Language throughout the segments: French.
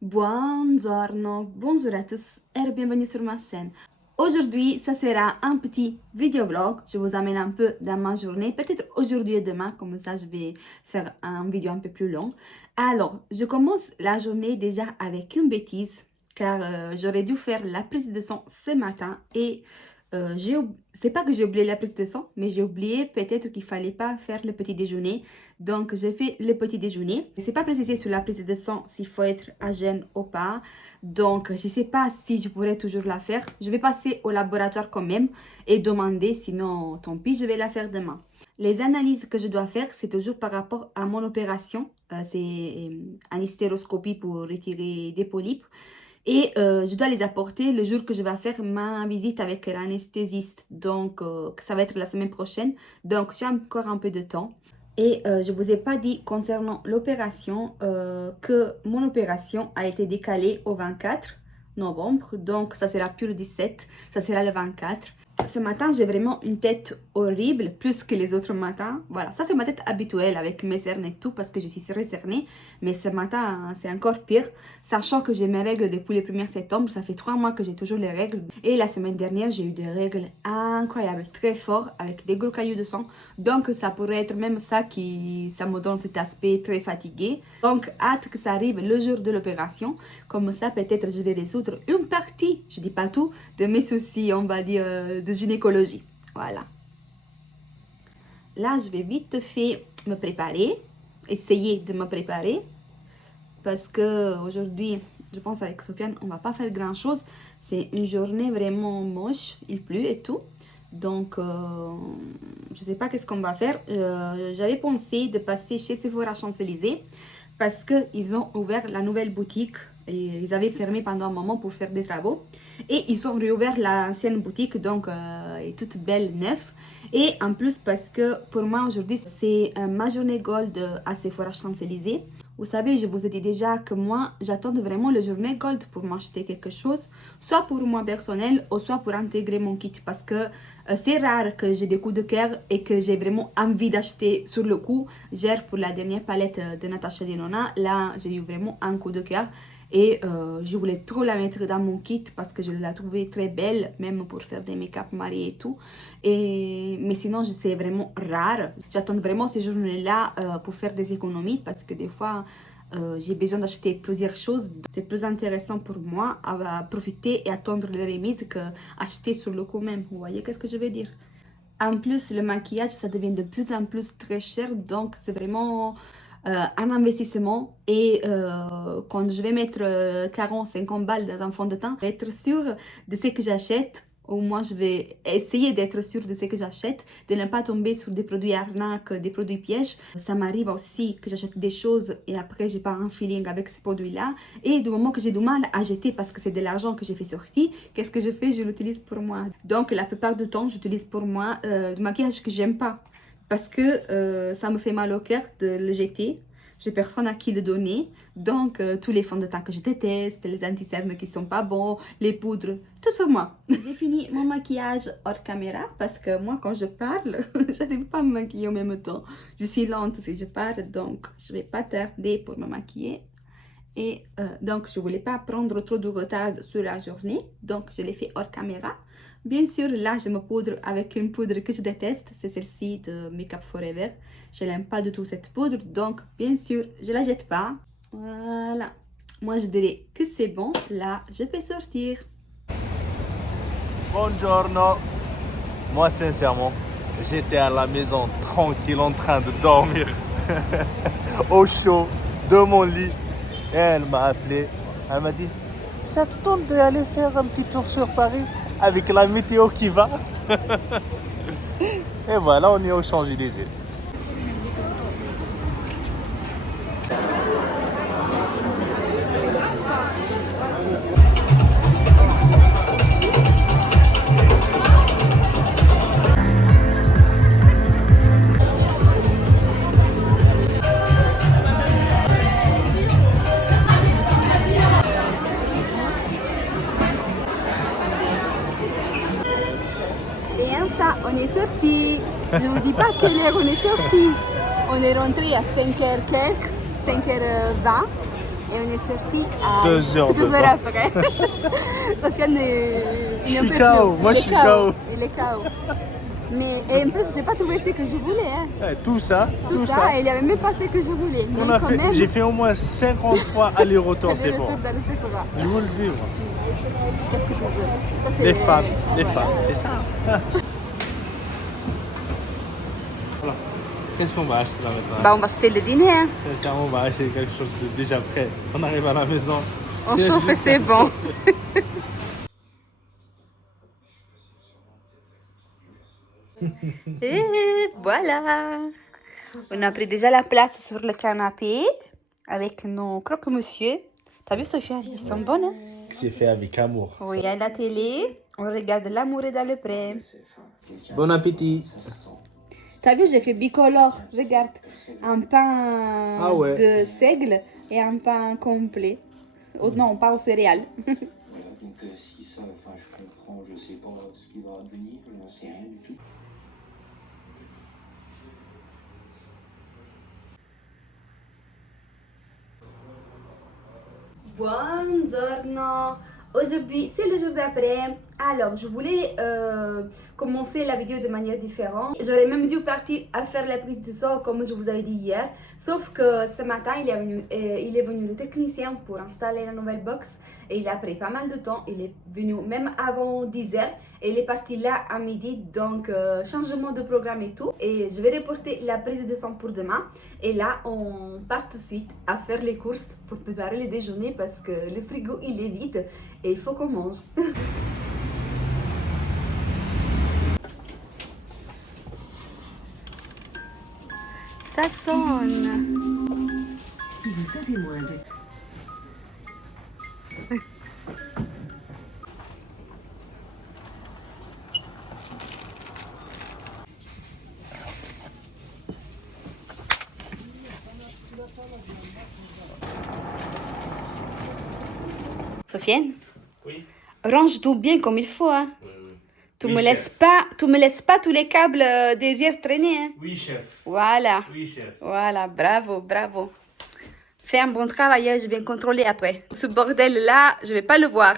Buongiorno, bonjour à tous et bienvenue sur ma chaîne. Aujourd'hui, ça sera un petit vidéo-vlog. Je vous amène un peu dans ma journée, peut-être aujourd'hui et demain, comme ça je vais faire un vidéo un peu plus long. Alors, je commence la journée déjà avec une bêtise, car j'aurais dû faire la prise de sang ce matin et c'est pas que j'ai oublié la prise de sang, mais j'ai oublié peut-être qu'il fallait pas faire le petit déjeuner. Donc, j'ai fait le petit déjeuner. C'est pas précisé sur la prise de sang s'il faut être à jeûne ou pas. Donc, je sais pas si je pourrais toujours la faire. Je vais passer au laboratoire quand même et demander, sinon tant pis, je vais la faire demain. Les analyses que je dois faire, c'est toujours par rapport à mon opération. C'est une hystéroscopie pour retirer des polypes. Et je dois les apporter le jour que je vais faire ma visite avec l'anesthésiste. Donc, ça va être la semaine prochaine. Donc, j'ai encore un peu de temps. Et je ne vous ai pas dit concernant l'opération que mon opération a été décalée au 24 novembre. Donc, ça sera plus le 17, ça sera le 24. Ce matin, j'ai vraiment une tête horrible, plus que les autres matins. Voilà, ça c'est ma tête habituelle avec mes cernes et tout, parce que je suis cernée. Mais ce matin, c'est encore pire, sachant que j'ai mes règles depuis le 1er septembre. Ça fait 3 mois que j'ai toujours les règles. Et la semaine dernière, j'ai eu des règles incroyables, très fortes, avec des gros cailloux de sang. Donc, ça pourrait être même ça qui ça me donne cet aspect très fatigué. Donc, hâte que ça arrive le jour de l'opération. Comme ça, peut-être je vais résoudre une partie, je dis pas tout, de mes soucis, on va dire, de gynécologie. Voilà. Là, je vais vite fait me préparer, essayer de me préparer, parce que aujourd'hui, je pense avec Sofiane, on va pas faire grand chose. C'est une journée vraiment moche, il pleut et tout. Donc, je sais pas qu'est-ce qu'on va faire. J'avais pensé de passer chez Sephora Champs-Élysées parce qu'ils ont ouvert la nouvelle boutique. Et ils avaient fermé pendant un moment pour faire des travaux. Et ils ont réouvert l'ancienne boutique, donc est toute belle, neuve. Et en plus, parce que pour moi aujourd'hui, c'est ma journée gold à Sephora Champs-Élysées. Vous savez, je vous ai dit déjà que moi, j'attends vraiment le journée gold pour m'acheter quelque chose, soit pour moi personnel, ou soit pour intégrer mon kit. Parce que c'est rare que j'ai des coups de cœur et que j'ai vraiment envie d'acheter sur le coup. Genre pour la dernière palette de Natasha Denona, là, j'ai eu vraiment un coup de cœur. Et je voulais trop la mettre dans mon kit parce que je la trouvais très belle, même pour faire des make-up mariés et tout. Mais sinon, c'est vraiment rare. J'attends vraiment ces journées-là pour faire des économies parce que des fois, j'ai besoin d'acheter plusieurs choses. C'est plus intéressant pour moi à profiter et attendre les remises qu'acheter sur le coup même. Vous voyez qu'est-ce que je veux dire? En plus, le maquillage, ça devient de plus en plus très cher. Donc, c'est vraiment un investissement. Et quand je vais mettre 40-50 balles dans un fond de teint, je vais être sûre de ce que j'achète. Au moins, je vais essayer d'être sûre de ce que j'achète, de ne pas tomber sur des produits arnaques, des produits pièges. Ça m'arrive aussi que j'achète des choses et après, j'ai pas un feeling avec ces produits-là. Et du moment que j'ai du mal à jeter parce que c'est de l'argent que j'ai fait sortir, qu'est-ce que je fais? Je l'utilise pour moi. Donc, la plupart du temps, j'utilise pour moi du maquillage que j'aime pas. Parce que ça me fait mal au cœur de le jeter. J'ai personne à qui le donner. Donc, tous les fonds de teint que je déteste, les anti-cernes qui sont pas bons, les poudres, tout sur moi. J'ai fini mon maquillage hors caméra parce que moi, quand je parle, j'arrive pas à me maquiller en même temps. Je suis lente si je parle, donc je vais pas tarder pour me maquiller. Et donc, je voulais pas prendre trop de retard sur la journée. Donc, je l'ai fait hors caméra. Bien sûr, là, je me poudre avec une poudre que je déteste. C'est celle-ci de Make Up Forever. Je n'aime pas du tout cette poudre. Donc, bien sûr, je la jette pas. Voilà. Moi, je dirais que c'est bon. Là, je peux sortir. Buongiorno. Moi, sincèrement, j'étais à la maison tranquille en train de dormir au chaud de mon lit. Et elle m'a appelé. Elle m'a dit, ça te tente d'aller faire un petit tour sur Paris avec la météo qui va. Et voilà, on est aux Champs-Élysées. Et enfin, on est sorti. Je vous dis pas quelle heure on est sorti. On est rentré à 5h quelques, 5h20. Et on est sorti à 2 heures de 2 heures temps. après. Sofiane est... Je suis KO, moi je suis KO. Il est KO. Mais et en plus, j'ai pas trouvé ce que je voulais. Hein. Ouais, tout ça, Tout ça, il n'y avait même pas ce que je voulais. Mais quand même, j'ai fait au moins 50 fois aller-retour, c'est bon. retour dans le Sephora. Je vous le dis, moi. Qu'est-ce que tu veux? Ça, c'est- Les femmes, Voilà. c'est ça. Voilà. Qu'est-ce qu'on va acheter là maintenant? Bah, on va acheter le dîner. Hein. Sincèrement, on va acheter quelque chose de déjà prêt. On arrive à la maison. On chauffe et c'est bon. Et voilà. On a pris déjà la place sur le canapé avec nos croque-monsieur. T'as vu, Sophia? Ils sont bonnes. Hein? C'est fait avec amour. Oui, il y a la télé. On regarde L'amour est dans le pré. Bon appétit. T'as vu, j'ai fait bicolore. Regarde. Un pain Ah ouais. de seigle et un pain complet. Oh, non, pas aux céréales. Voilà, donc si ça, enfin je comprends, je sais pas ce qui va advenir, je n'en sais rien du tout. Buongiorno. Aujourd'hui, c'est le jour d'après. Alors, je voulais commencer la vidéo de manière différente. J'aurais même dû partir à faire la prise de son comme je vous avais dit hier. Sauf que ce matin, il est venu le technicien pour installer la nouvelle box. Et il a pris pas mal de temps. Il est venu même avant 10h. Et il est parti là à midi. Donc, changement de programme et tout. Et je vais reporter la prise de son pour demain. Et là, on part tout de suite à faire les courses pour préparer le déjeuner parce que le frigo, il est vide. Et il faut qu'on mange. Ça sonne. Si vous savez moins de... Sofiane, Oui. range tout bien comme il faut. Hein. Oui. Tu Oui, me chef. laisses pas tous les câbles derrière traîner. Hein. Oui, chef. Voilà. Oui, chef. Voilà, bravo, bravo. Fais un bon travail, hein, je vais contrôler après. Ce bordel-là, je vais pas le voir.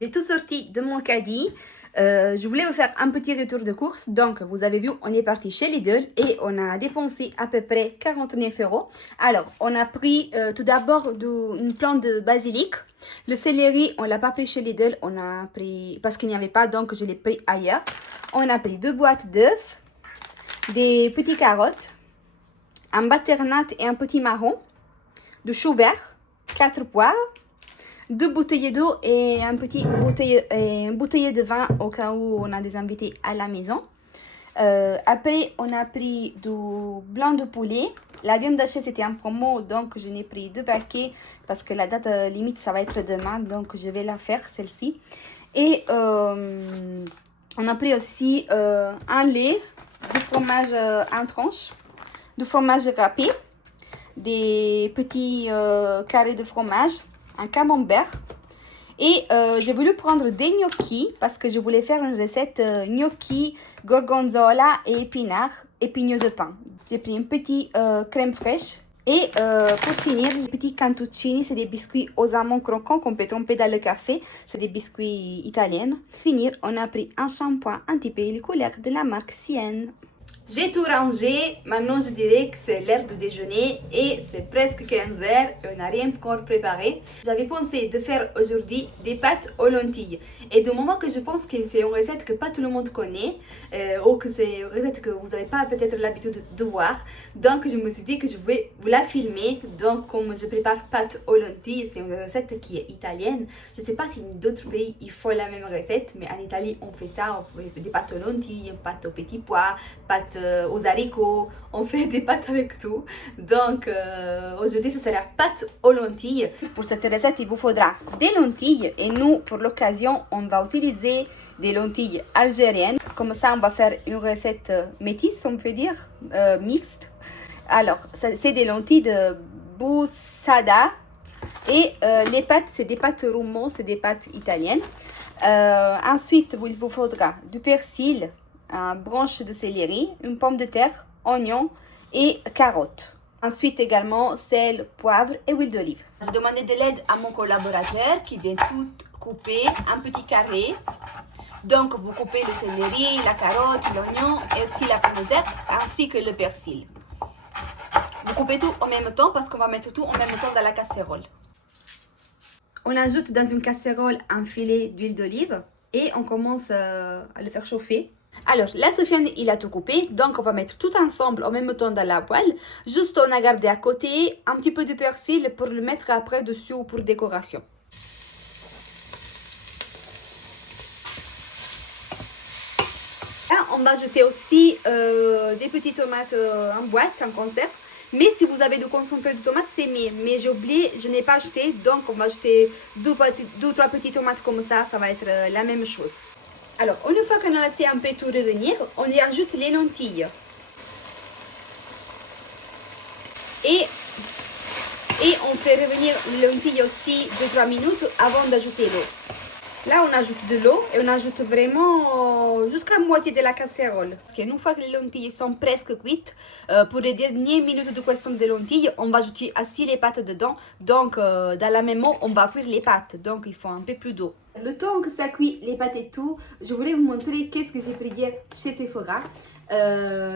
J'ai tout sorti de mon caddie. Je voulais vous faire un petit retour de course. Donc, vous avez vu, on est parti chez Lidl et on a dépensé à peu près 49 €. Alors, on a pris tout d'abord une plante de basilic. Le céleri, on l'a pas pris chez Lidl. On a pris, parce qu'il n'y avait pas, donc je l'ai pris ailleurs. On a pris 2 boîtes d'œufs, des petites carottes, un butternut et un petit marron, de choux verts, 4 poires, 2 bouteilles d'eau et une bouteille de vin au cas où on a des invités à la maison. Après, on a pris du blanc de poulet. La viande hachée, c'était en promo, donc je n'ai pris 2 paquets parce que la date limite, ça va être demain, donc je vais la faire, celle-ci. Et on a pris aussi un lait, du fromage en tranche, du fromage râpé, des petits carrés de fromage, un camembert. Et j'ai voulu prendre des gnocchis parce que je voulais faire une recette gnocchi, gorgonzola et épineux de pain. J'ai pris une petite crème fraîche. Et pour finir, des petits cantuccini, c'est des biscuits aux amandes croquants qu'on peut tremper dans le café. C'est des biscuits italiens. Pour finir, on a pris un shampoing antipelliculaire de la marque Sienne. J'ai tout rangé, maintenant je dirais que c'est l'heure du déjeuner et c'est presque 15 h et on n'a rien encore préparé. J'avais pensé de faire aujourd'hui des pâtes aux lentilles et du moment que je pense que c'est une recette que pas tout le monde connaît ou que c'est une recette que vous n'avez pas peut-être l'habitude de voir, donc je me suis dit que je vais vous la filmer. Donc comme je prépare pâtes aux lentilles, c'est une recette qui est italienne. Je ne sais pas si dans d'autres pays il faut la même recette, mais en Italie on fait ça, on fait des pâtes aux lentilles, pâtes aux petits pois, pâtes aux haricots, on fait des pâtes avec tout. Donc aujourd'hui ce sera pâtes aux lentilles. Pour cette recette il vous faudra des lentilles et nous pour l'occasion on va utiliser des lentilles algériennes. Comme ça on va faire une recette métisse, on peut dire, mixte. Alors c'est des lentilles de Boussada et les pâtes c'est des pâtes roumaines, c'est des pâtes italiennes. Ensuite il vous faudra du persil, une branche de céleri, une pomme de terre, oignon et carottes. Ensuite également sel, poivre et huile d'olive. J'ai demandé de l'aide à mon collaborateur qui vient tout couper en petits carrés. Donc vous coupez le céleri, la carotte, l'oignon et aussi la pomme de terre ainsi que le persil. Vous coupez tout en même temps parce qu'on va mettre tout en même temps dans la casserole. On ajoute dans une casserole un filet d'huile d'olive et on commence à le faire chauffer. Alors, là, Sofiane, il a tout coupé, donc on va mettre tout ensemble en même temps dans la poêle. Juste, on a gardé à côté un petit peu de persil pour le mettre après dessus pour décoration. Là, on va ajouter aussi des petites tomates en boîte, en conserve. Mais si vous avez du concentré de tomates, c'est mieux. Mais j'ai oublié, je n'ai pas acheté, donc on va ajouter deux ou trois petites tomates comme ça va être la même chose. Alors, une fois qu'on a laissé un peu tout revenir, on y ajoute les lentilles. Et on fait revenir les lentilles aussi 2-3 minutes avant d'ajouter l'eau. Là, on ajoute de l'eau et on ajoute vraiment jusqu'à la moitié de la casserole. Parce qu'une fois que les lentilles sont presque cuites, pour les dernières minutes de cuisson des lentilles, on va ajouter aussi les pâtes dedans. Donc, dans la même eau, on va cuire les pâtes. Donc, il faut un peu plus d'eau. Le temps que ça cuit les pâtes et tout, je voulais vous montrer qu'est-ce que j'ai pris hier chez Sephora.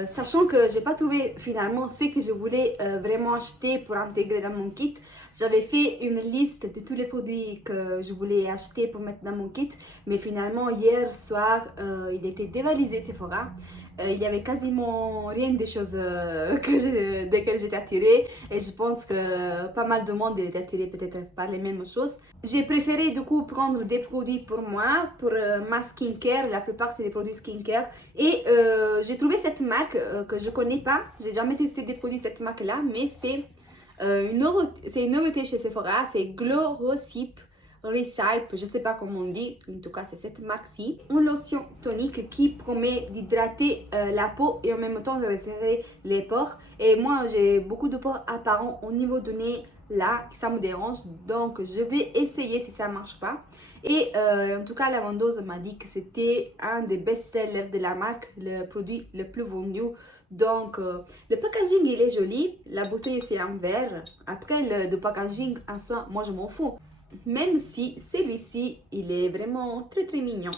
Sachant que j'ai pas trouvé finalement ce que je voulais vraiment acheter pour intégrer dans mon kit. J'avais fait une liste de tous les produits que je voulais acheter pour mettre dans mon kit, mais finalement hier soir il était dévalisé Sephora. Il y avait quasiment rien des choses desquelles j'étais attirée, et je pense que pas mal de monde est attiré peut-être par les mêmes choses. J'ai préféré du coup prendre des produits pour moi, pour ma skincare. La plupart c'est des produits skincare, et j'ai trouvé cette marque que je connais pas. J'ai jamais testé des produits de cette marque là, mais c'est une nouveauté chez Sephora. C'est Glow Recipe, je sais pas comment on dit, en tout cas c'est cette marque-ci. Une lotion tonique qui promet d'hydrater la peau et en même temps de resserrer les pores. Et moi j'ai beaucoup de pores apparents au niveau du nez là, ça me dérange, donc je vais essayer si ça marche pas. Et en tout cas la vendeuse m'a dit que c'était un des best-sellers de la marque, le produit le plus vendu. Donc le packaging il est joli, la bouteille c'est en verre. Après le packaging en soi, moi je m'en fous, même si celui-ci il est vraiment très très mignon.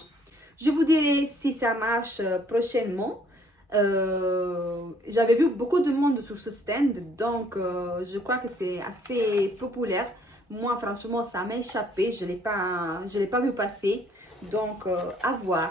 Je vous dirai si ça marche prochainement. J'avais vu beaucoup de monde sur ce stand, donc je crois que c'est assez populaire. Moi franchement ça m'a échappé, je l'ai pas vu passer, donc à voir.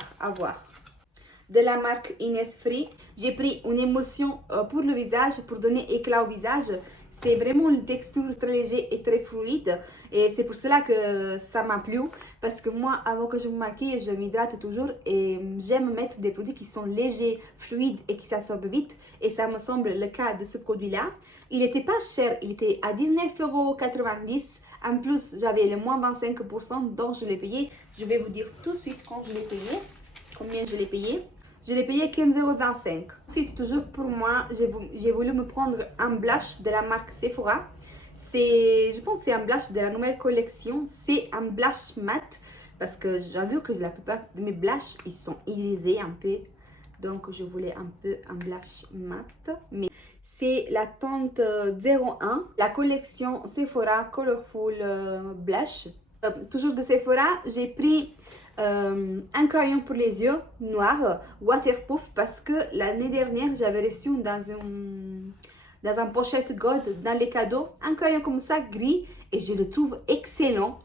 De la marque Innisfree, j'ai pris une émulsion pour le visage, pour donner éclat au visage. C'est vraiment une texture très légère et très fluide, et c'est pour cela que ça m'a plu, parce que moi avant que je me maquille je m'hydrate toujours et j'aime mettre des produits qui sont légers, fluides et qui s'absorbent vite, et ça me semble le cas de ce produit là. Il n'était pas cher, il était à 19,90 €. En plus j'avais le moins 25%, donc je l'ai payé. Je vais vous dire tout de suite quand je l'ai payé, combien je l'ai payé. Je l'ai payé 15,25 €. Ensuite, toujours pour moi, j'ai voulu me prendre un blush de la marque Sephora. Je pense que c'est un blush de la nouvelle collection. C'est un blush mat, parce que j'ai vu que la plupart de mes blushs, ils sont irisés un peu. Donc, je voulais un peu un blush mat. Mais c'est la teinte 01, la collection Sephora Colorful Blush. Toujours de Sephora, j'ai pris un crayon pour les yeux noir waterproof, parce que l'année dernière j'avais reçu dans un pochette gold dans les cadeaux un crayon comme ça gris, et je le trouve excellent.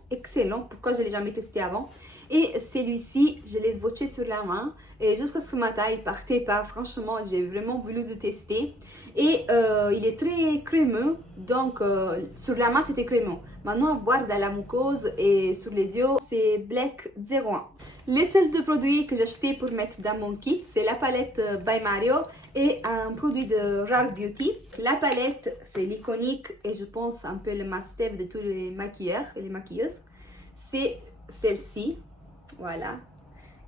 Pourquoi je ne l'ai jamais testé avant? Et celui-ci je l'ai swatché sur la main, et jusqu'à ce matin il partait pas. Franchement j'ai vraiment voulu le tester, et il est très crémeux, donc sur la main c'était crémeux. Maintenant voir dans la muqueuse et sur les yeux c'est Black 01. Les seuls deux produits que j'ai achetés pour mettre dans mon kit, c'est la palette by Mario et un produit de Rare Beauty. La palette c'est l'iconique et je pense un peu le must-have de tous les maquilleurs et les maquilleuses. C'est celle-ci. Voilà,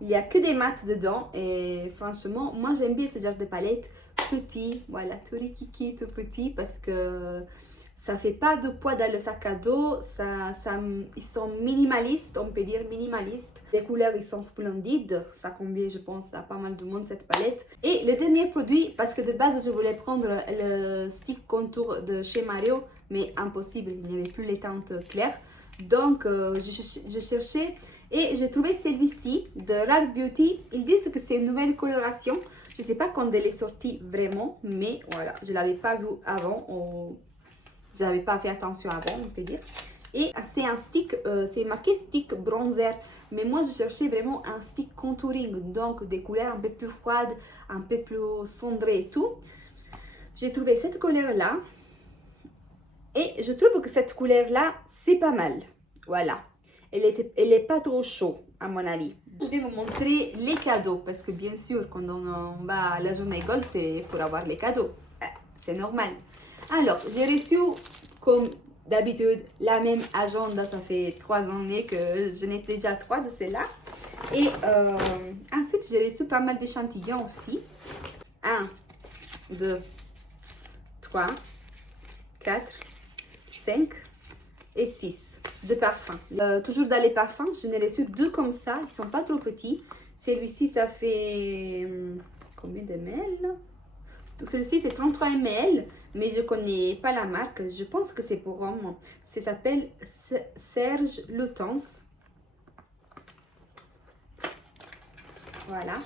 il n'y a que des mats dedans, et franchement moi j'aime bien ce genre de palette petit, voilà, tout rikiki, tout petit, parce que Ça fait pas de poids dans le sac à dos, ils sont minimalistes, on peut dire minimalistes. Les couleurs, ils sont splendides, ça convient, je pense, à pas mal de monde, cette palette. Et le dernier produit, parce que de base, je voulais prendre le stick contour de chez Mario, mais impossible, il n'y avait plus les teintes claires. Donc, je cherchais et j'ai trouvé celui-ci de Rare Beauty. Ils disent que c'est une nouvelle coloration. Je ne sais pas quand elle est sortie vraiment, mais voilà, je ne l'avais pas vu avant. Je n'avais pas fait attention avant, on peut dire. Et c'est un stick, c'est marqué stick bronzer. Mais moi, je cherchais vraiment un stick contouring. Donc, des couleurs un peu plus froides, un peu plus cendrées et tout. J'ai trouvé cette couleur-là. Et je trouve que cette couleur-là, c'est pas mal. Voilà. Elle est pas trop chaude, à mon avis. Je vais vous montrer les cadeaux. Parce que bien sûr, quand on va à la journée Gold, c'est pour avoir les cadeaux. C'est normal. Alors, j'ai reçu, comme d'habitude, la même agenda. Ça fait 3 années que je n'ai déjà 3 de celles-là. Et ensuite, j'ai reçu pas mal d'échantillons aussi. 1, 2, 3, 4, 5 et 6 de parfums. Toujours dans les parfums, je n'ai reçu 2 comme ça. Ils sont pas trop petits. Celui-ci, ça fait combien de ml? Celui-ci, c'est 33 ml, mais je connais pas la marque. Je pense que c'est pour homme. Ça s'appelle Serge Lutens. Voilà.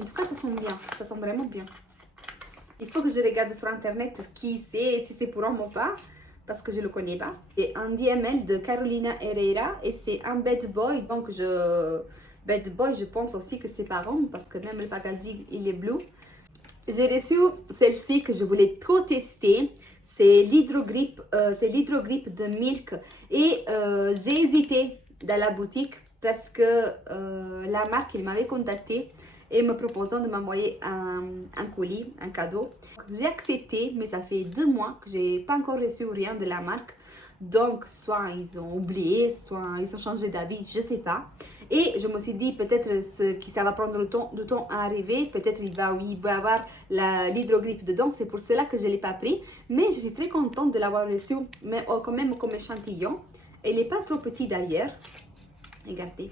En tout cas, ça sent bien. Ça sent vraiment bien. Il faut que je regarde sur internet qui c'est, si c'est pour homme ou pas, parce que je ne le connais pas. Et un 10 ml de Carolina Herrera et c'est un Bad Boy. Donc Bad Boy, je pense aussi que c'est par homme parce que même le packaging il est bleu. J'ai reçu celle-ci que je voulais trop tester. C'est l'Hydrogrip de Milk. Et j'ai hésité dans la boutique parce que la marque il m'avait contacté et me proposant de m'envoyer un colis, un cadeau. J'ai accepté, mais ça fait 2 mois que j'ai pas encore reçu rien de la marque. Donc, soit ils ont oublié, soit ils ont changé d'avis, je sais pas. Et je me suis dit, peut-être que ça va prendre du temps à arriver. Peut-être il va avoir l'hydrogrip dedans. C'est pour cela que je ne l'ai pas pris. Mais je suis très contente de l'avoir reçu, mais quand même comme échantillon. Elle n'est pas trop petite d'ailleurs. Regardez.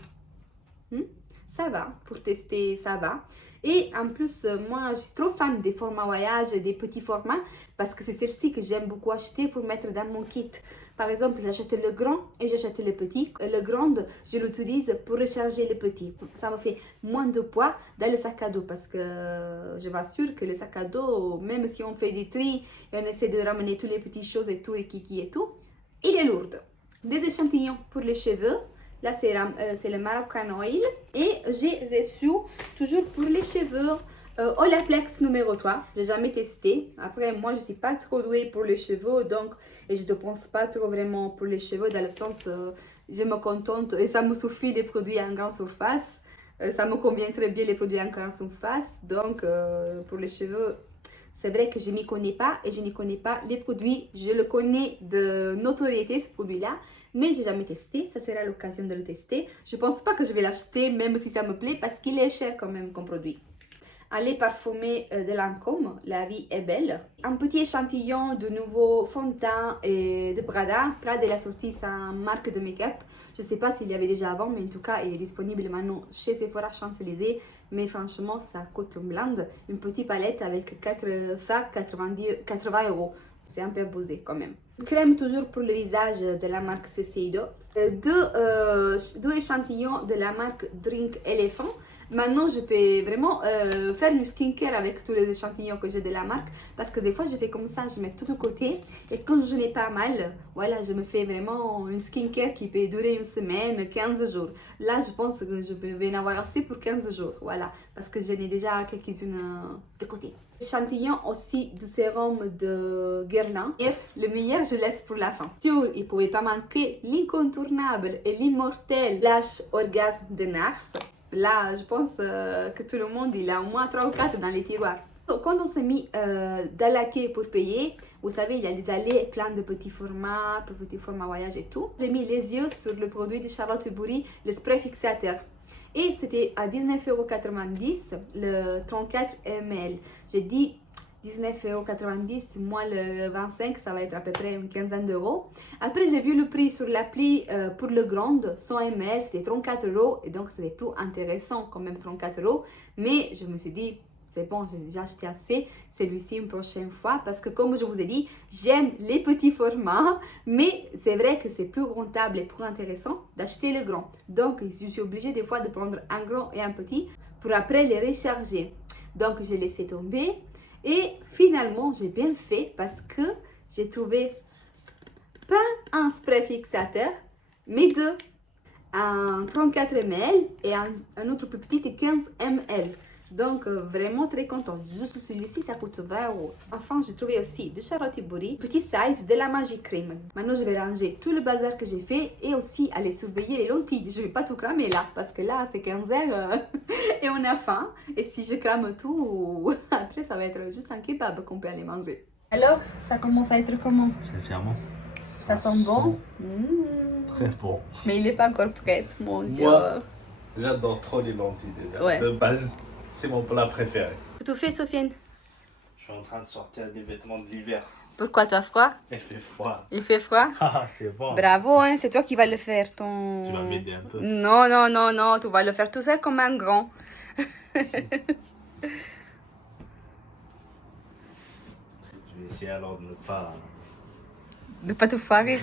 Ça va, pour tester, ça va. Et en plus, moi, je suis trop fan des formats voyage et des petits formats parce que c'est celle-ci que j'aime beaucoup acheter pour mettre dans mon kit. Par exemple, j'achète le grand et j'achète le petit. Le grand, je l'utilise pour recharger le petit. Ça me fait moins de poids dans le sac à dos parce que je vous assure que le sac à dos, même si on fait des tri et on essaie de ramener toutes les petites choses et tout, et kiki et tout, il est lourd. Des échantillons pour les cheveux. Là, c'est le Moroccan Oil. Et j'ai reçu, toujours pour les cheveux, Olaplex numéro 3. Je n'ai jamais testé. Après, moi, je ne suis pas trop douée pour les cheveux. Donc, et je ne pense pas trop vraiment pour les cheveux. Dans le sens, je me contente et ça me suffit les produits en grande surface. Ça me convient très bien les produits en grande surface. Donc, pour les cheveux, c'est vrai que je ne m'y connais pas. Et je ne connais pas les produits. Je le connais de notoriété, ce produit-là. Mais j'ai jamais testé, ça sera l'occasion de le tester. Je pense pas que je vais l'acheter même si ça me plaît parce qu'il est cher quand même comme produit. Un lait parfumé de Lancôme, La vie est belle. Un petit échantillon de nouveau fond de teint et de Prada. Prada a sorti sa marque de make-up. Je sais pas s'il y avait déjà avant, mais en tout cas il est disponible maintenant chez Sephora Champs-Élysées. Mais franchement ça coûte une blinde. Une petite palette avec 4 fards, 80 €. C'est un peu abusé quand même. Crème toujours pour le visage de la marque Shiseido. 2 échantillons de la marque Drink Elephant. Maintenant, je peux vraiment faire le skincare avec tous les échantillons que j'ai de la marque. Parce que des fois, je fais comme ça, je mets tout de côté. Et quand je n'ai pas mal, voilà, je me fais vraiment une skincare qui peut durer une semaine, 15 jours. Là, je pense que je vais en avoir assez pour 15 jours. Voilà, parce que j'en ai déjà quelques-unes de côté. Échantillon aussi du sérum de Guerlain. Et le meilleur, je laisse pour la fin. Sûr, il ne pouvait pas manquer l'incontournable et l'immortel Flash Orgasme de Nars. Là, je pense que tout le monde, il a au moins 3 ou 4 dans les tiroirs. Quand on s'est mis dans la quai pour payer, vous savez, il y a des allées plein de petits formats voyage et tout. J'ai mis les yeux sur le produit de Charlotte Tilbury, le spray fixateur. Et c'était à 19,90 € le 34 ml. J'ai dit, 19,90 €, moins le 25, ça va être à peu près une quinzaine d'euros. Après, j'ai vu le prix sur l'appli pour le grand, 100 ml, c'était 34 €. Et donc, c'était plus intéressant quand même, 34 €. Mais je me suis dit, c'est bon, j'ai déjà acheté assez. Celui-ci une prochaine fois. Parce que comme je vous ai dit, j'aime les petits formats. Mais c'est vrai que c'est plus rentable et plus intéressant d'acheter le grand. Donc, je suis obligée des fois de prendre un grand et un petit pour après les recharger. Donc, j'ai laissé tomber. Et finalement, j'ai bien fait parce que j'ai trouvé pas un spray fixateur, mais deux. Un 34 ml et un autre plus petit de 15 ml. Donc, vraiment très contente. Juste celui-ci, ça coûte 20 €. Enfin, j'ai trouvé aussi de Charlotte Tilbury, petit size de la Magic Cream. Maintenant, je vais ranger tout le bazar que j'ai fait et aussi aller surveiller les lentilles. Je ne vais pas tout cramer là, parce que là, c'est 15 h et on a faim. Et si je crame tout, après, ça va être juste un kebab qu'on peut aller manger. Alors, ça commence à être comment? Sincèrement, Ça sent bon? Très bon. Mais il n'est pas encore prêt, mon Dieu. Moi, j'adore trop les lentilles déjà. Ouais. De base, c'est mon plat préféré. Tout fait, Sofiane? Je suis en train de sortir des vêtements de l'hiver. Pourquoi tu as froid? Il fait froid. Il fait froid? Ah, c'est bon. Bravo, hein, c'est toi qui vas le faire. Ton... Tu vas m'aider un peu. Non, non, non, non, tu vas le faire tout seul comme un grand. Je vais essayer alors de ne pas... De pas te foirer.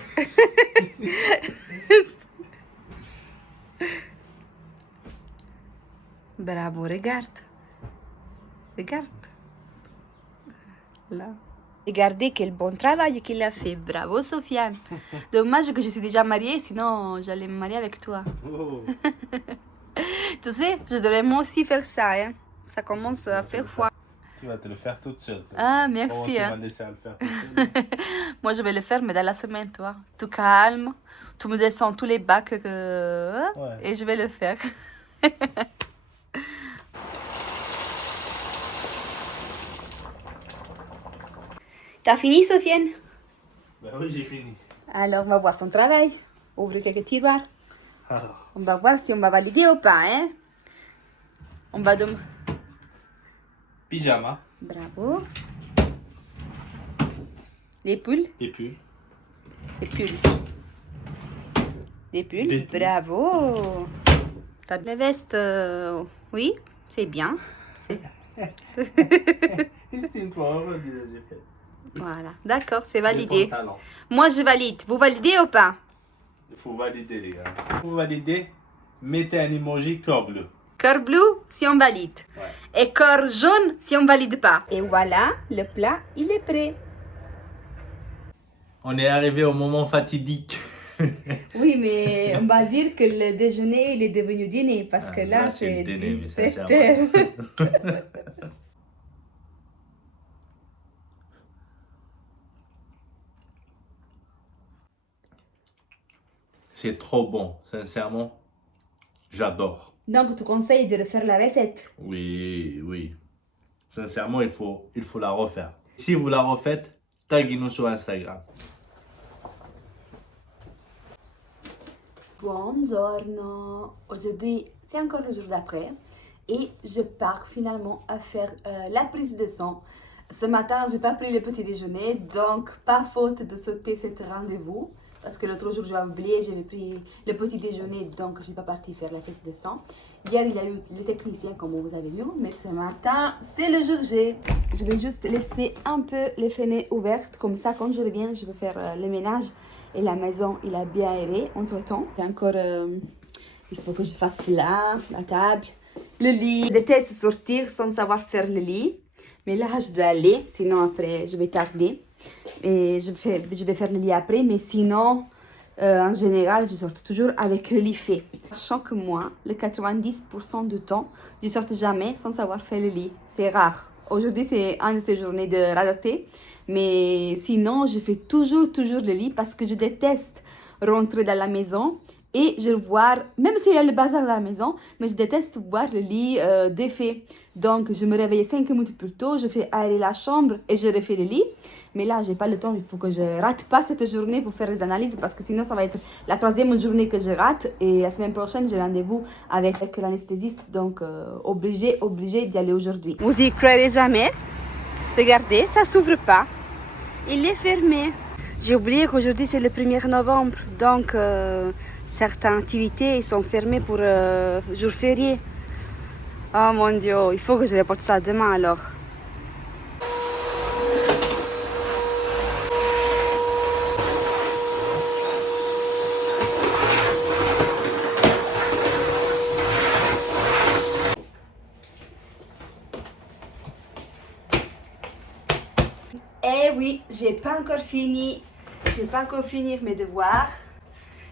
Bravo, regarde. Regarde. Là. Regardez quel bon travail qu'il a fait. Bravo, Sofiane. Dommage que je suis déjà mariée, sinon j'allais me marier avec toi. Oh. Tu sais, je devrais moi aussi faire ça. Hein. Ça commence à faire froid. Tu vas te le faire toute seule. Ah, Comment merci. tu Hein. vas laisser à le faire toute seule? Moi, je vais le faire, mais dans la semaine, toi. Tout calme. Tu me descends tous les bacs Ouais. et je vais le faire. T'as fini, Sofiane? Ben oui, j'ai fini. Alors, on va voir son travail. Ouvre quelques tiroirs. Alors, On va voir si on va valider ou pas, hein? On va demander... pyjama Bravo. Les pulls. et puis Des pulls. Des pulls. Des pulls. Bravo. T'as les vestes, oui, c'est bien. C'est- estime-toi, j'ai fait. Voilà, d'accord, c'est Les validé. pantalons. Moi, je valide. Vous validez ou pas? Il faut valider, les gars. Pour valider, mettez un emoji cœur bleu. Cœur bleu, si on valide. Ouais. Et cœur jaune, si on valide pas. Et voilà, le plat, il est prêt. On est arrivé au moment fatidique. Oui, mais on va dire que le déjeuner, il est devenu dîner. Parce Ah, que là, là, c'est c'est le dîner, mais 17 sincèrement. heures. C'est trop bon, sincèrement. J'adore. Donc, tu conseilles de refaire la recette. Oui, oui. Sincèrement, il faut la refaire. Si vous la refaites, taguez-nous sur Instagram. Buongiorno. Aujourd'hui, c'est encore le jour d'après et je pars finalement à faire la prise de sang. Ce matin, j'ai pas pris le petit déjeuner, donc pas faute de sauter cet rendez-vous. Parce que l'autre jour, j'avais oublié, j'avais pris le petit déjeuner, donc je n'ai pas parti faire la prise de sang. Hier, il y a eu le technicien, comme vous avez vu, mais ce matin, c'est le jour J. Je vais juste laisser un peu les fenêtres ouvertes, comme ça, quand je reviens, je vais faire le ménage. Et la maison, il a bien aéré entre-temps. Et encore, il faut que je fasse là, la table, le lit. Je déteste sortir sans savoir faire le lit. Mais là, je dois aller, sinon après, je vais tarder. Et je vais faire le lit après, mais sinon, en général, je sors toujours avec le lit fait. Chaque mois, le 90% du temps, je ne sors jamais sans savoir faire le lit. C'est rare. Aujourd'hui, c'est une de ces journées de rareté. Mais sinon, je fais toujours le lit parce que je déteste rentrer dans la maison et je vois, même s'il y a le bazar dans la maison, mais je déteste voir le lit défait. Donc, je me réveille 5 minutes plus tôt, je fais aérer la chambre et je refais le lit. Mais là, j'ai pas le temps, il faut que je rate pas cette journée pour faire les analyses parce que sinon, ça va être la 3e journée que je rate. Et la semaine prochaine, j'ai rendez-vous avec l'anesthésiste. Donc, obligé d'y aller aujourd'hui. Vous y croirez jamais, Regardez, ça s'ouvre pas. Il est fermé. J'ai oublié qu'aujourd'hui c'est le 1er novembre, donc certaines activités sont fermées pour jour férié. Oh mon Dieu, il faut que je reporte ça demain alors. Eh oui, j'ai pas encore fini. J'ai pas encore fini mes devoirs.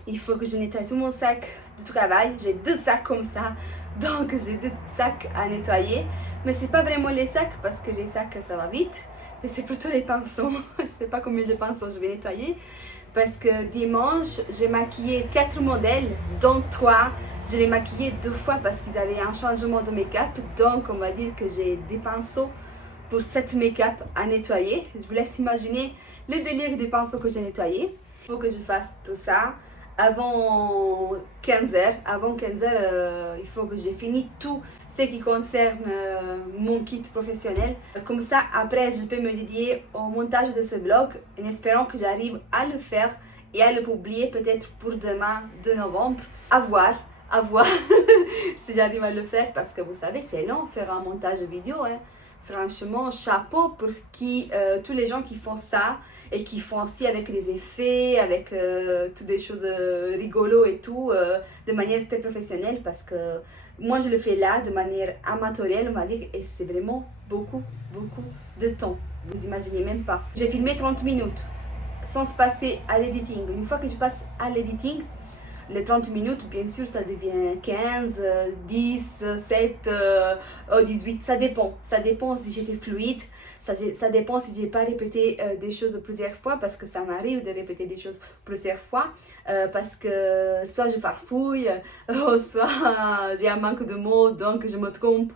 Il faut que je nettoie tout mon sac de travail. J'ai 2 sacs comme ça. Donc j'ai 2 sacs à nettoyer. Mais c'est pas vraiment les sacs parce que les sacs ça va vite. Mais c'est plutôt les pinceaux. Je sais pas combien de pinceaux je vais nettoyer. Parce que dimanche, j'ai maquillé 4 modèles, dont 3. Je les maquillé 2 fois parce qu'ils avaient un changement de make-up. Donc on va dire que j'ai des pinceaux pour 7 make-up à nettoyer. Je vous laisse imaginer le délire des pinceaux que j'ai nettoyés. Il faut que je fasse tout ça avant 15h. Avant 15h, il faut que j'ai fini tout ce qui concerne mon kit professionnel. Comme ça, après, je peux me dédier au montage de ce vlog en espérant que j'arrive à le faire et à le publier peut-être pour demain, 2 novembre. À voir si j'arrive à le faire parce que vous savez, c'est long faire un montage vidéo. Hein. Franchement, chapeau pour tous les gens qui font ça et qui font aussi avec les effets, avec toutes des choses rigolo et tout, de manière très professionnelle parce que moi je le fais là de manière amatorielle, on va dire, et c'est vraiment beaucoup de temps. Vous imaginez même pas. J'ai filmé 30 minutes sans se passer à l'editing. Une fois que je passe à l'editing, les 30 minutes, bien sûr, ça devient 15, 10, 7, 18, ça dépend. Ça dépend si j'étais fluide, ça dépend si j'ai pas répété des choses plusieurs fois, parce que ça m'arrive de répéter des choses plusieurs fois, parce que soit je farfouille, soit j'ai un manque de mots, donc je me trompe.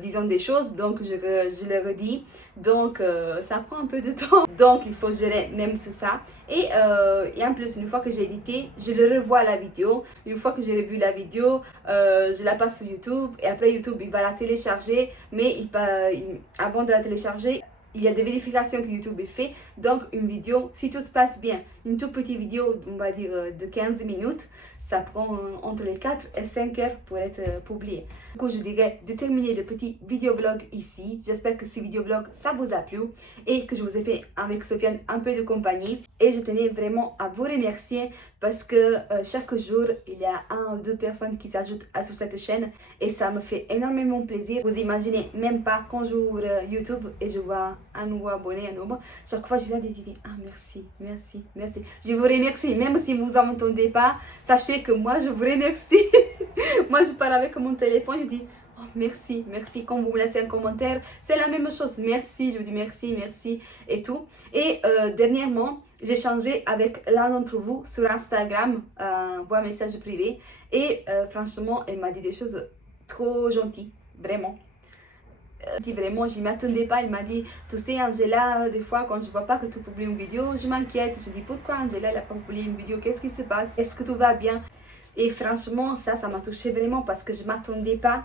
Disons des choses, donc je le redis, donc ça prend un peu de temps, donc il faut gérer même tout ça, et en plus une fois que j'ai édité, je le revois la vidéo, une fois que j'ai revu la vidéo, je la passe sur YouTube, et après YouTube il va la télécharger, mais avant de la télécharger, il y a des vérifications que YouTube fait, donc une vidéo, si tout se passe bien, une toute petite vidéo, on va dire de 15 minutes, ça prend entre les 4 et 5 heures pour être publié. Du coup, je dirais de terminer le petit vidéoblog ici. J'espère que ce vidéoblog, ça vous a plu et que je vous ai fait avec Sofiane un peu de compagnie. Et je tenais vraiment à vous remercier parce que chaque jour, il y a 1 ou 2 personnes qui s'ajoutent sur cette chaîne et ça me fait énormément plaisir. Vous imaginez même pas quand j'ouvre YouTube et je vois un nouveau abonné, un nouveau. Chaque fois, je viens de dire ah merci, merci, merci. Je vous remercie, même si vous n'en entendez pas, sachez que moi je vous remercie. Moi je parle avec mon téléphone, je dis oh, merci, merci. Quand vous me laissez un commentaire, c'est la même chose. Merci, je vous dis merci, merci et tout. Et dernièrement, j'ai changé avec l'un d'entre vous sur Instagram, voix message privé. Et franchement, elle m'a dit des choses trop gentilles, vraiment. Vraiment, je ne m'attendais pas. Elle m'a dit, tu sais Angela, des fois quand je ne vois pas que tu publies une vidéo, je m'inquiète. Je dis, pourquoi Angela n'a pas publié une vidéo? Qu'est-ce qui se passe? Est-ce que tout va bien? Et franchement, ça m'a touché vraiment parce que je ne m'attendais pas.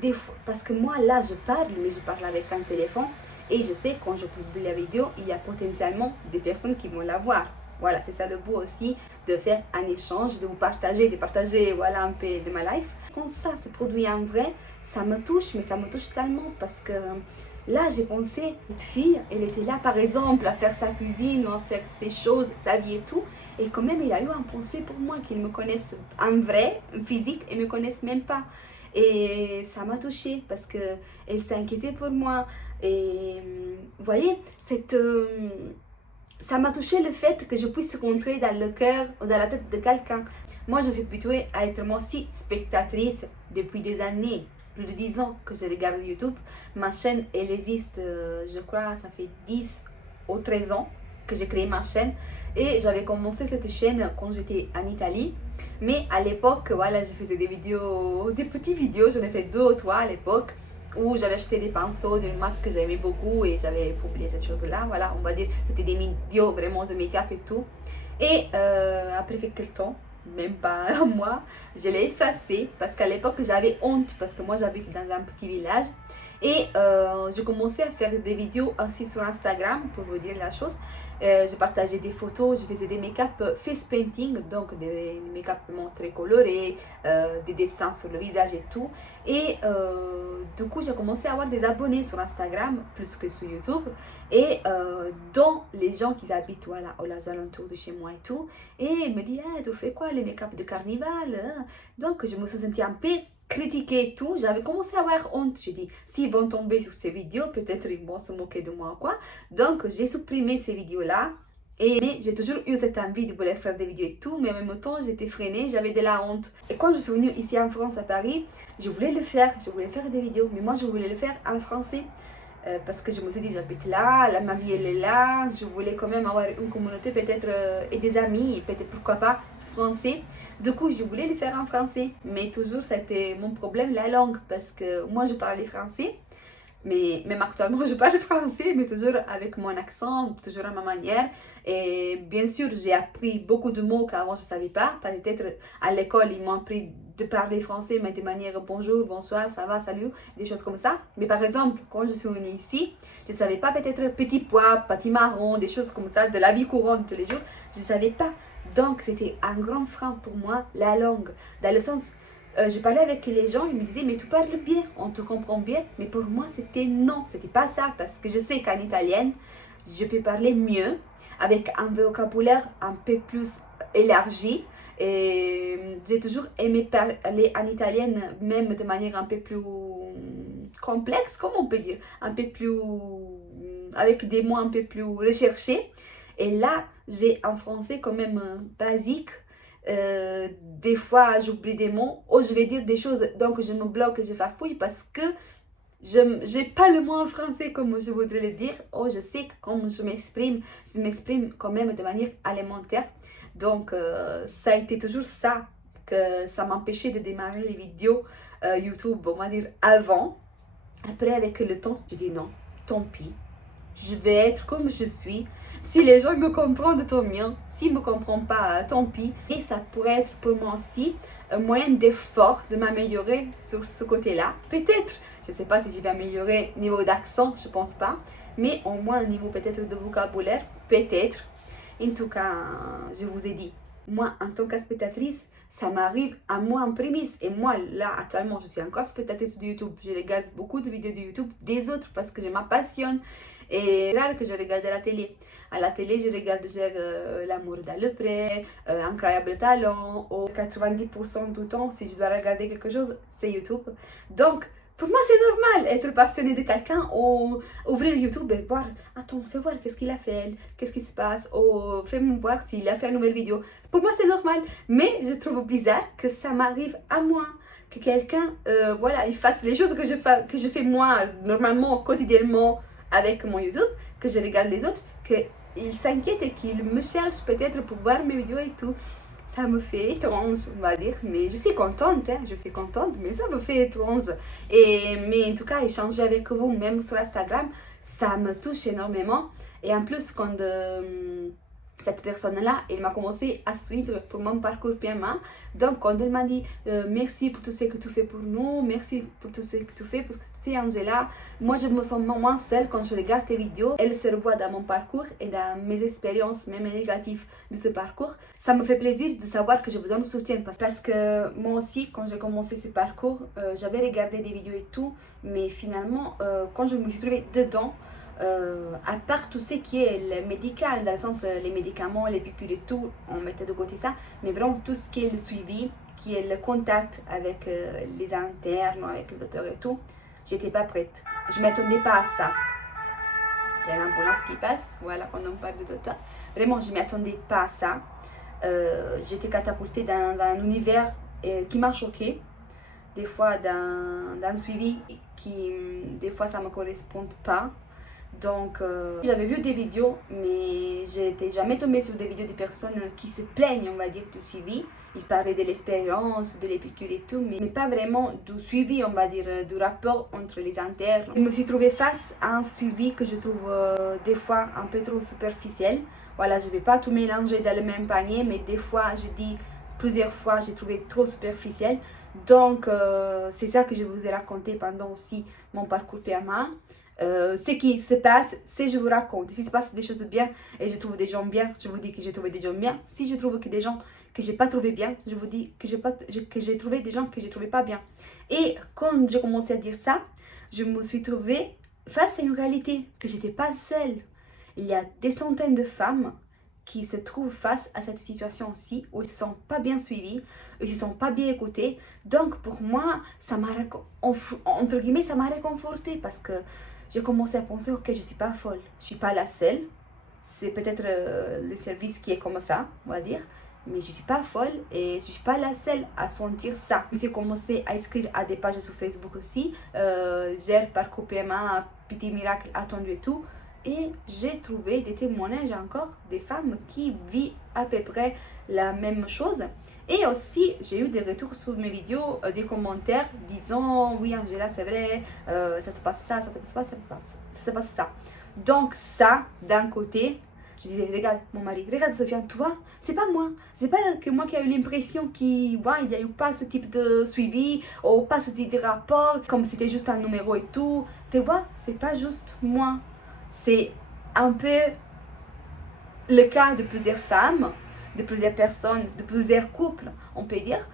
Des fois, parce que moi, là, je parle, mais je parle avec un téléphone. Et je sais, quand je publie la vidéo, il y a potentiellement des personnes qui vont la voir. Voilà, c'est ça le beau aussi de faire un échange, de vous partager, voilà un peu de ma life. Quand ça se produit en vrai, ça me touche, mais ça me touche tellement parce que là, j'ai pensé, cette fille, elle était là par exemple à faire sa cuisine ou à faire ses choses, sa vie et tout. Et quand même, il a eu un pensée pour moi, qu'ils me connaissent en vrai, en physique, et ne me connaissent même pas. Et ça m'a touchée parce qu'elle s'est inquiétée pour moi. Et vous voyez, ça m'a touché le fait que je puisse rentrer dans le cœur ou dans la tête de quelqu'un. Moi, je suis plutôt à être moi aussi spectatrice depuis des années, plus de 10 ans que je regarde YouTube. Ma chaîne, elle existe, je crois, ça fait 10 ou 13 ans que j'ai créé ma chaîne. Et j'avais commencé cette chaîne quand j'étais en Italie. Mais à l'époque, voilà, je faisais des petites vidéos, j'en ai fait 2 ou 3 à l'époque, où j'avais acheté des pinceaux d'une marque que j'aimais beaucoup et j'avais publié cette chose-là. Voilà, on va dire, c'était des vidéos vraiment de make-up et tout. Et après quelques temps, même pas un mois, je l'ai effacé parce qu'à l'époque j'avais honte parce que moi j'habite dans un petit village Et j'ai commencé à faire des vidéos aussi sur Instagram pour vous dire la chose. Je partageais des photos, je faisais des make-up face painting, donc des make-up vraiment très colorés, des dessins sur le visage et tout. Et du coup, j'ai commencé à avoir des abonnés sur Instagram, plus que sur YouTube. Et dont les gens qui habitent voilà, aux alentours de chez moi et tout. Et ils me disent, ah, tu fais quoi les make-up de carnaval hein? Donc je me suis sentie un peu critiquée et tout. J'avais commencé à avoir honte. J'ai dit, s'ils vont tomber sur ces vidéos, peut-être ils vont se moquer de moi ou quoi. Donc j'ai supprimé ces vidéos-là. Mais j'ai toujours eu cette envie de vouloir faire des vidéos et tout, mais en même temps j'étais freinée, j'avais de la honte. Et quand je suis venue ici en France, à Paris, je voulais le faire, je voulais faire des vidéos, mais moi je voulais le faire en français. Parce que je me suis dit, j'habite là, ma vie elle est là, je voulais quand même avoir une communauté peut-être et des amis, peut-être pourquoi pas français. Du coup, je voulais le faire en français, mais toujours c'était mon problème, la langue, parce que moi je parlais français, mais même actuellement je parle français, mais toujours avec mon accent, toujours à ma manière. Et bien sûr, j'ai appris beaucoup de mots qu'avant je ne savais pas, peut-être à l'école ils m'ont appris de parler français, mais de manière bonjour, bonsoir, ça va, salut, des choses comme ça. Mais par exemple, quand je suis venue ici, je ne savais pas peut-être petit pois, petit marron, des choses comme ça, de la vie courante tous les jours, je ne savais pas. Donc c'était un grand frein pour moi, la langue, dans le sens, je parlais avec les gens, ils me disaient, mais tu parles bien, on te comprend bien, mais pour moi c'était non, c'était pas ça, parce que je sais qu'en italienne, je peux parler mieux, avec un vocabulaire un peu plus élargi. Et j'ai toujours aimé parler en italien, même de manière un peu plus complexe, comment on peut dire, un peu plus, avec des mots un peu plus recherchés. Et là, j'ai un français quand même basique. Des fois, j'oublie des mots, ou je vais dire des choses, donc je me bloque, je fafouille parce que je n'ai pas le mot en français comme je voudrais le dire. Oh, je sais que comme je m'exprime quand même de manière alimentaire. Donc, ça a été toujours ça que ça m'empêchait de démarrer les vidéos YouTube, on va dire avant. Après, avec le temps, je dis non, tant pis. Je vais être comme je suis. Si les gens me comprennent, tant mieux. S'ils ne me comprennent pas, tant pis. Et ça pourrait être pour moi aussi un moyen d'effort de m'améliorer sur ce côté-là. Peut-être, je ne sais pas si je vais améliorer niveau d'accent, je ne pense pas. Mais au moins au niveau peut-être de vocabulaire, peut-être. En tout cas, je vous ai dit, moi en tant que spectatrice, ça m'arrive à moi en prémisse. Et moi, là, actuellement, je suis encore spectatrice de YouTube. Je regarde beaucoup de vidéos de YouTube des autres parce que je m'appassionne. Et c'est rare que je regarde la télé. À la télé, je regarde L'amour dans le pré, Incroyable Talent, ou 90% du temps, si je dois regarder quelque chose, c'est YouTube. Donc, pour moi, c'est normal être passionné de quelqu'un ou ouvrir YouTube et voir, attends, fais voir qu'est-ce qu'il a fait, qu'est-ce qui se passe, ou fais-moi voir s'il a fait une nouvelle vidéo. Pour moi, c'est normal, mais je trouve bizarre que ça m'arrive à moi, que quelqu'un, voilà, il fasse les choses que je fais moi, normalement, quotidiennement, avec mon YouTube, que je regarde les autres, qu'il s'inquiète et qu'il me cherche peut-être pour voir mes vidéos et tout. Ça me fait étrange, on va dire, mais je suis contente, hein, je suis contente, mais ça me fait étrange. Mais en tout cas, échanger avec vous, même sur Instagram, ça me touche énormément. Et en plus, quand cette personne-là, elle m'a commencé à suivre pour mon parcours PMA. Donc, quand elle m'a dit merci pour tout ce que tu fais pour nous, merci pour tout ce que tu fais, parce que tu sais, Angela, moi je me sens moins seule quand je regarde tes vidéos. Elle se revoit dans mon parcours et dans mes expériences, même négatives de ce parcours. Ça me fait plaisir de savoir que je vous donne soutien parce que moi aussi, quand j'ai commencé ce parcours, j'avais regardé des vidéos et tout, mais finalement, quand je me suis trouvée dedans, à part tout ce qui est le médical, dans le sens les médicaments, les piqûres et tout, on mettait de côté ça, mais vraiment tout ce qui est le suivi, qui est le contact avec les internes, avec le docteur et tout, j'étais pas prête. Je ne m'attendais pas à ça. Il y a l'ambulance qui passe, voilà, quand on parle de docteur. Vraiment, je ne m'attendais pas à ça. J'étais catapultée dans un univers qui m'a choquée. Des fois, dans un suivi qui, des fois, ça ne me correspond pas. Donc, j'avais vu des vidéos, mais j'étais jamais tombée sur des vidéos de personnes qui se plaignent, on va dire, du suivi. Ils parlaient de l'expérience, de l'épicure et tout, mais pas vraiment du suivi, on va dire, du rapport entre les internes. Je me suis trouvée face à un suivi que je trouve des fois un peu trop superficiel. Voilà, je ne vais pas tout mélanger dans le même panier, mais des fois, je dis, plusieurs fois, j'ai trouvé trop superficiel. Donc, c'est ça que je vous ai raconté pendant aussi mon parcours PMA. Ce qui se passe, c'est je vous raconte. S'il se passe des choses bien et je trouve des gens bien, je vous dis que j'ai trouvé des gens bien. Si je trouve que des gens que j'ai pas trouvé bien, je vous dis que j'ai trouvé des gens que j'ai trouvé pas bien. Et quand j'ai commencé à dire ça, je me suis trouvée face à une réalité que j'étais pas seule. Il y a des centaines de femmes qui se trouvent face à cette situation-ci où ils ne se sentent pas bien suivis, ils ne se sentent pas bien écoutés. Donc pour moi, ça m'a entre guillemets, ça m'a réconfortée parce que j'ai commencé à penser, ok, je ne suis pas folle, je ne suis pas la seule. C'est peut-être le service qui est comme ça, on va dire. Mais je ne suis pas folle et je ne suis pas la seule à sentir ça. Je suis commencé à inscrire à des pages sur Facebook aussi. Gère parcours PMA, Petit Miracle attendu et tout. Et j'ai trouvé des témoignages encore des femmes qui vivent à peu près la même chose. Et aussi, j'ai eu des retours sur mes vidéos, des commentaires disant oui Angela, c'est vrai, ça se passe ça, ça se passe ça. Donc ça, d'un côté, je disais, regarde mon mari, regarde Sofiane, tu vois, c'est pas moi. C'est pas que moi qui ai eu l'impression qu'il n'y a eu pas ce type de suivi ou pas ce type de rapport, comme c'était juste un numéro et tout. Tu vois, c'est pas juste moi. C'est un peu le cas de plusieurs femmes, de plusieurs personnes, de plusieurs couples, on peut dire.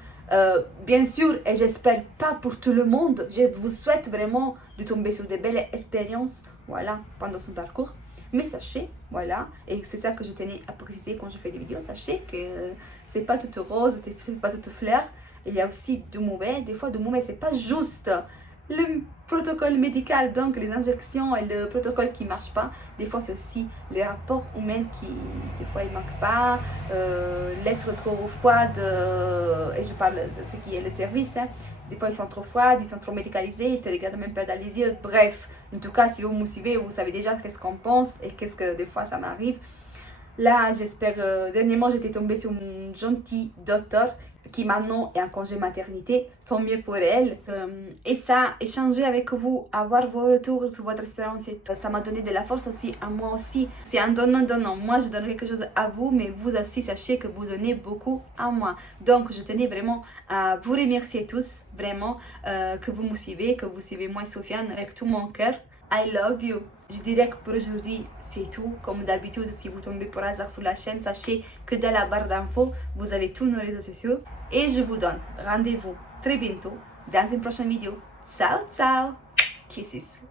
Bien sûr, et j'espère pas pour tout le monde, je vous souhaite vraiment de tomber sur de belles expériences, voilà, pendant son parcours. Mais sachez, voilà, et c'est ça que je tenais à préciser quand je fais des vidéos, sachez que c'est pas tout rose, c'est pas tout fleur. Il y a aussi du mauvais, des fois du mauvais, c'est pas juste le protocole médical, donc les injections et le protocole qui ne marche pas. Des fois, c'est aussi les rapports humains qui, des fois, ils ne manquent pas. L'être trop froide, et je parle de ce qui est le service. Hein. Des fois, ils sont trop froides, ils sont trop médicalisés, ils te regardent même pas dans les yeux. Bref, en tout cas, si vous me suivez, vous savez déjà qu'est-ce qu'on pense et qu'est-ce que des fois ça m'arrive. Là, j'espère, dernièrement, j'étais tombée sur une gentille docteur qui maintenant est en congé maternité, tant mieux pour elle. Et ça, échanger avec vous, avoir vos retours sur votre expérience, ça m'a donné de la force aussi à moi aussi. C'est un donnant-donnant. Moi, je donne quelque chose à vous, mais vous aussi, sachez que vous donnez beaucoup à moi. Donc, je tenais vraiment à vous remercier tous, vraiment, que vous me suivez, que vous suivez moi et Sofiane avec tout mon cœur. I love you. Je dirais que pour aujourd'hui, c'est tout. Comme d'habitude, si vous tombez par hasard sur la chaîne, sachez que dans la barre d'infos, vous avez tous nos réseaux sociaux. Et je vous donne rendez-vous très bientôt dans une prochaine vidéo. Ciao, ciao. Kisses.